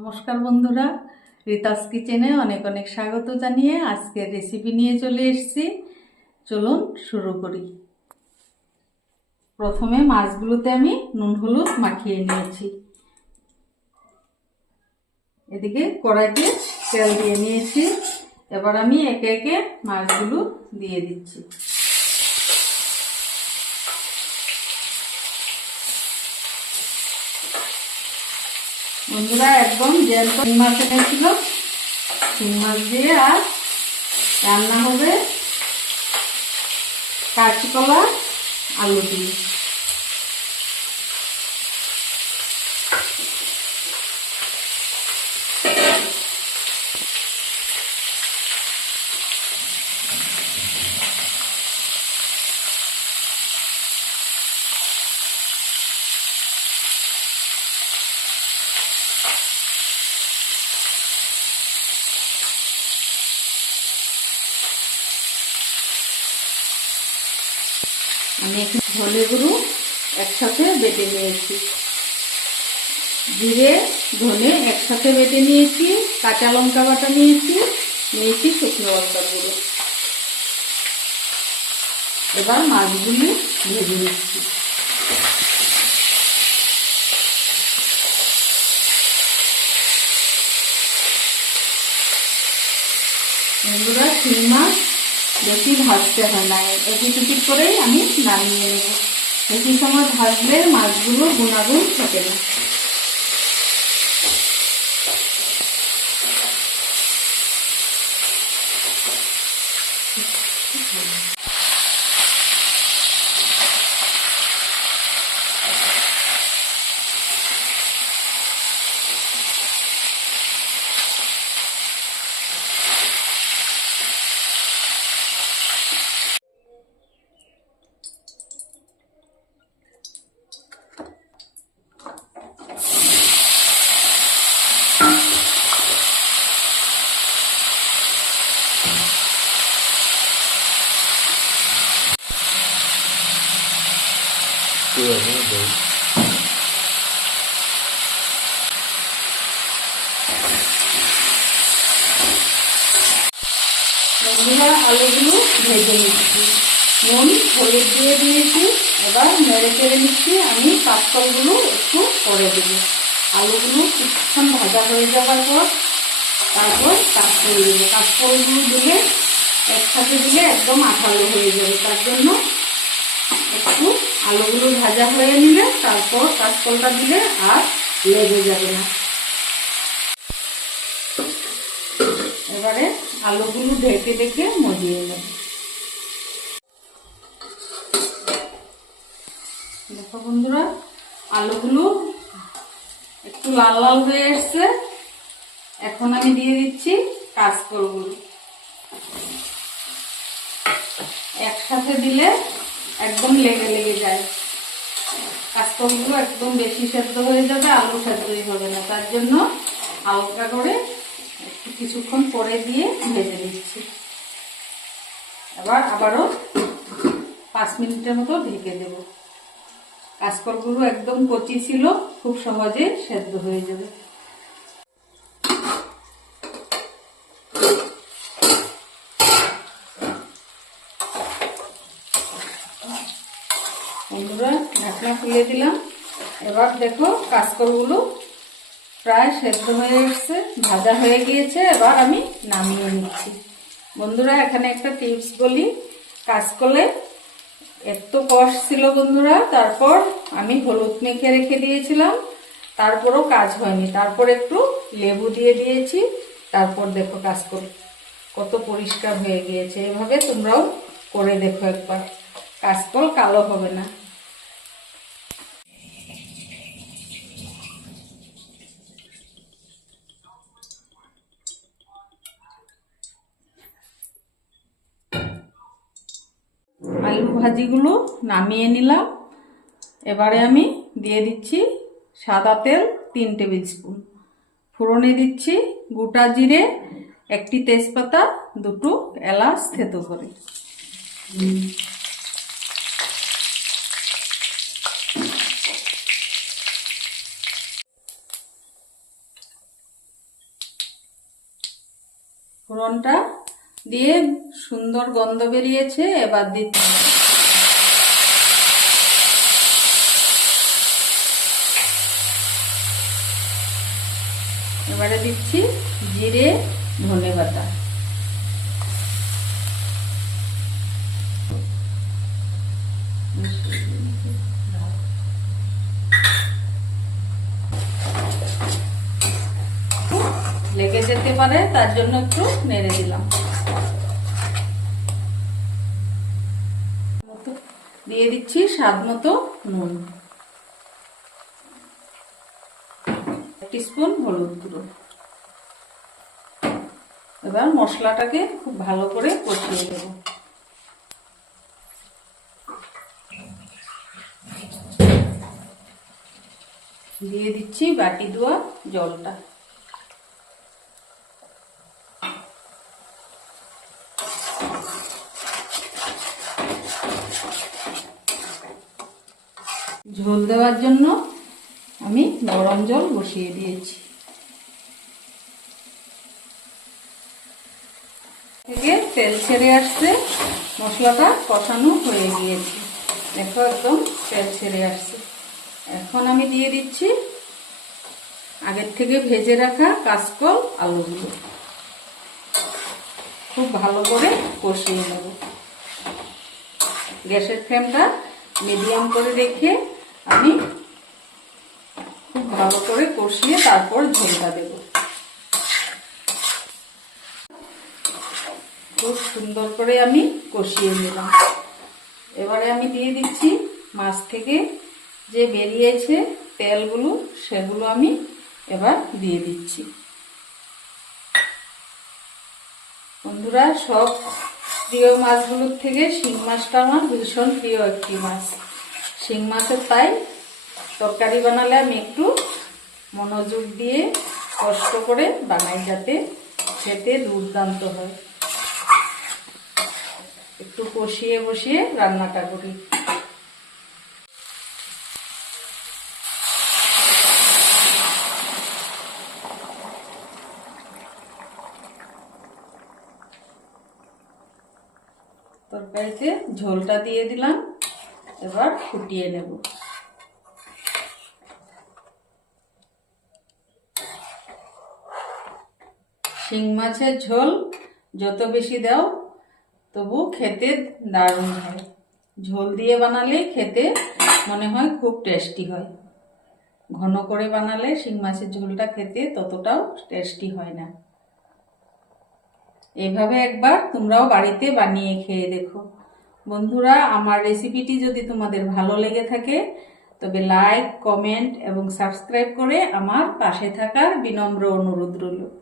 নমস্কার বন্ধুরা, রিতাস কিচেনে অনেক অনেক স্বাগত জানিয়ে আজকে রেসিপি নিয়ে চলে এসেছি। চলুন শুরু করি। প্রথমে মাছগুলোতে আমি নুন হলুদ মাখিয়ে নিয়েছি। এদিকে কড়াইতে তেল দিয়ে নিয়েছি। এবার আমি একে একে মাছগুলো দিয়ে দিচ্ছি। বন্ধুরা, একদম জ্যান্ত শিং মাছ এনেছিল শিং মাছ দিয়ে আর রান্না হবে কাঁচকলা, আলু দিয়ে। আমি একটু ধনে গুঁড়ো একসাথে বেটে নিয়েছি। জিরে, ধনে একসাথে বেটে নিয়েছি, কাঁচা লঙ্কা বাটা নিয়েছি নিয়েছি শুকনো লঙ্কার গুঁড়ো। এবার মাছগুলি ভেজে নিচ্ছি। বন্ধুরা শিং মাছ বেশি ভাজতে হয় না। একটু টুকি করেই আমি নামিয়ে নেব। বেশি সময় ভাজলে মাছগুলো গুণাগুণ থাকে না। বন্ধুরা আলুগুলো ভেজে নিচ্ছি। নুন, হলুদ দিয়ে দিয়েছি। এবার নেড়ে চেড়ে নিচ্ছি। আমি কাঁচকলগুলো একটু করে দেবো। আলুগুলো কিছুক্ষণ ভাজা হয়ে যাওয়ার পর তারপর কাঁচকল দেবো। কাঁচকলগুলো দিলে একসাথে দিলে একদম আঠালো হয়ে যাবে। তার জন্য একটু আলুগুলো ভাজা হয়ে নিলে তারপর কাঁচকলটা দিলে আর লেগে যাবে না। এবারে আলুগুলো ঢেকে ঢেকে মজিয়ে নেব। দেখো বন্ধুরা, আলুগুলো একটু লাল লাল হয়ে এসছে। এখন আমি দিয়ে দিচ্ছি কাঁচকলগুলো। একসাথে দিলে একদম লেগে লেগে যায়। কাঁচকলগুলো একদম বেশি সেদ্ধ হয়ে যাবে, আলু সেদ্ধই হবে না। তার জন্য হালকা করে কিছুক্ষণ পরে দিয়ে ভেজে নিচ্ছি। এবার আবারও পাঁচ মিনিটের মতো ঢেকে দেব। কাঁচকলগুলো একদম কচি ছিল, খুব সহজে সেদ্ধ হয়ে যাবে। ঢাকনা খুলে দিলাম। এবার দেখো কাঁচকলগুলো প্রায় সেদ্ধ হয়ে এসছে, ভাজা হয়ে গিয়েছে, এবার আমি নামিয়ে নিচ্ছি। বন্ধুরা, এখানে একটা টিপস বলি কাঁচকলে এত কষ ছিল বন্ধুরা, তারপর আমি হলুদ মেখে রেখে দিয়েছিলাম, তারপরও কাজ হয়নি। তারপর একটু লেবু দিয়ে দিয়েছি, তারপর দেখো কাঁচকল কত পরিষ্কার হয়ে গিয়েছে। এভাবে তোমরাও করে দেখো একবার। কাঁচকল কালো হবে না। আলু ভাজিগুলো নামিয়ে নিলাম। এবারে আমি দিয়ে দিচ্ছি সাদা তেল তিন টেবিল স্পুন। ফোড়নে দিচ্ছি গোটা জিরে, একটি তেজপাতা, দুটো এলাচ থেতো করে। ফোড়নটা দিয়ে সুন্দর গন্ধ বেরিয়েছে, এবার দিতে এবারে দিচ্ছি জিরে, ধনে পাতা। লেগে যেতে পারে, তার জন্য একটু নেড়ে দিলাম। দিয়ে দিচ্ছি স্বাদ মতো নুন। টিস্পুন হলুদ গুঁড়ো। এবার মশলাটাকে খুব ভালো করে কষিয়ে দেব দিয়ে দিচ্ছি বাটি দেওয়া জলটা। ঝোল দেওয়ার জন্য আমি গরম জল বসিয়ে দিয়েছি। থেকে তেল ছেড়ে আসছে, মশলাটা কষানো হয়ে গিয়েছে। দেখো একদম তেল ছেড়ে আসছে। এখন আমি দিয়ে দিচ্ছি আগের থেকে ভেজে রাখা কাঁচকল আলুগুলো খুব ভালো করে কষিয়ে নেব। গ্যাসের ফ্লেমটা মিডিয়াম করে রেখে আমি ভালো করে কষিয়ে তারপর ঝোলটা দেব। খুব সুন্দর করে আমি কষিয়ে নিলাম। এবারে আমি দিয়ে দিচ্ছি মাছ থেকে যে বেরিয়েছে তেলগুলো, সেগুলো আমি এবার দিয়ে দিচ্ছি। বন্ধুরা, সব প্রিয় মাছগুলোর থেকে শিং মাছটা আমার ভীষণ প্রিয় একটি মাছ। শিং মাছের তাই তরকারি বানালে আমি একটু মনোযোগ দিয়ে কষ্ট করে বানাই যাতে খেতে দুর্দান্ত হয়। একটু কষিয়ে বসিয়ে রান্নাটা করি। তরকারিতে ঝোলটা দিয়ে দিলাম, এবার ফুটিয়ে নেব। শিং মাছের ঝোল যত বেশি দাও, তবু খেতে দারুণ হয়। ঝোল দিয়ে বানালে খেতে মনে হয় খুব টেস্টি হয়। ঘন করে বানালে শিং মাছের ঝোলটা খেতে ততটাও টেস্টি হয় না। এইভাবে একবার তোমরাও বাড়িতে বানিয়ে খেয়ে দেখো। বন্ধুরা, আমার রেসিপিটি যদি তোমাদের ভালো লেগে থাকে, তবে লাইক কমেন্ট এবং সাবস্ক্রাইব করে আমার পাশে থাকার বিনম্র অনুরোধ রইল।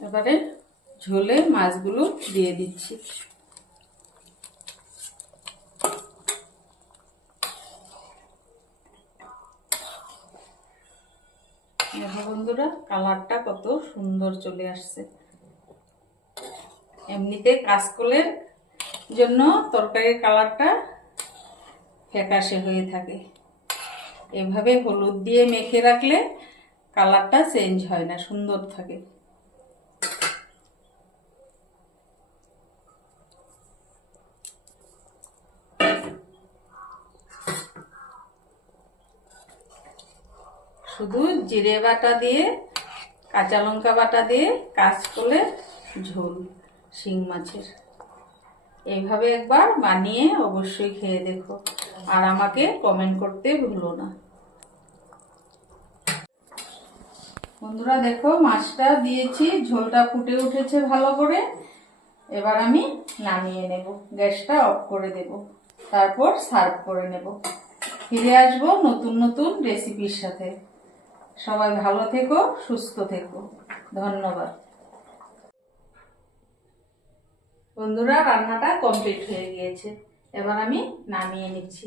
এবারে ঝোলে মাছগুলো দিয়ে দিচ্ছি। দেখো বন্ধুরা, কালারটা কত সুন্দর চলে আসছে। এমনিতে কাঁচকলের জন্য তরকারির কালারটা ফ্যাকাশে হয়ে থাকে। এভাবে হলুদ দিয়ে মেখে রাখলে কালারটা চেঞ্জ হয় না, সুন্দর থাকে। শুধু জিরে বাটা দিয়ে, কাঁচা লঙ্কা বাটা দিয়ে কাঁচকলে ঝোল, শিং মাছের। এইভাবে একবার বানিয়ে অবশ্যই খেয়ে দেখো। আর আমাকে কমেন্ট করতে ভুলো না। বন্ধুরা, দেখো, মাছটা দিয়েছি, ঝোলটা ফুটে উঠেছে ভালো করে। এবার আমি নামিয়ে নেব, গ্যাসটা অফ করে দেব। তারপর সার্ভ করে নেব। ফিরে আসব নতুন নতুন রেসিপির সাথে। সবাই ভালো থেকো, সুস্থ থেকো। ধন্যবাদ। বন্ধুরা, রান্নাটা কমপ্লিট হয়ে গিয়েছে। এবার আমি নামিয়ে নিচ্ছি।